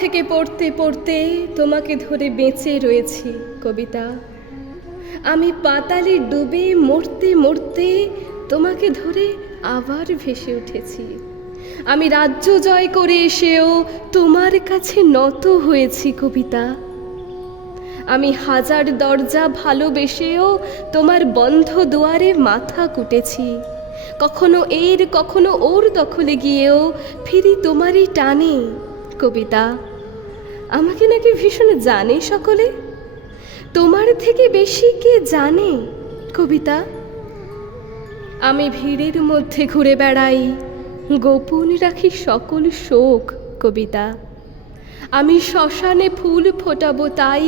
থেকে পড়তে পড়তে তোমাকে ধরে বেঁচে রয়েছি কবিতা। আমি পাতালে ডুবে মরতে মরতে তোমাকে ধরে আবার ভেসে উঠেছি। আমি রাজ্য জয় করে এসেও তোমার কাছে নত হয়েছি কবিতা। আমি হাজার দরজা ভালোবেসেও তোমার বন্ধ দুয়ারে মাথা কুটেছি। কখনো এর কখনো ওর দখলে গিয়েও ফিরি তোমারই টানে কবিতা। আমাকে নাকি ভীষণ জানে সকলে, তোমার থেকে বেশি কে জানে কবিতা। আমি ভিড়ের মধ্যে ঘুরে বেড়াই, গোপন রাখি সকল শোক কবিতা। আমি শ্মশানে ফুল ফোটাবো তাই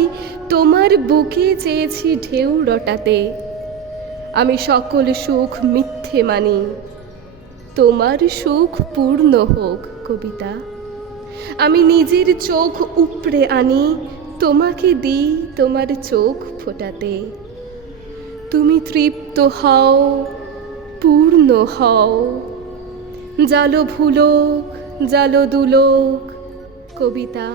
তোমার বুকে চেয়েছি ঢেউ রটাতে। আমি সকল সুখ মিথ্যে মানি, তোমার সুখ পূর্ণ হোক কবিতা। আমি নিজের চোখ উপড়ে আনি, তোমাকে দিই তোমার চোখ ফোটাতে। তুমি তৃপ্ত হও, পূর্ণ হও, জালো ভুলোক জালো দুলোক কবিতা।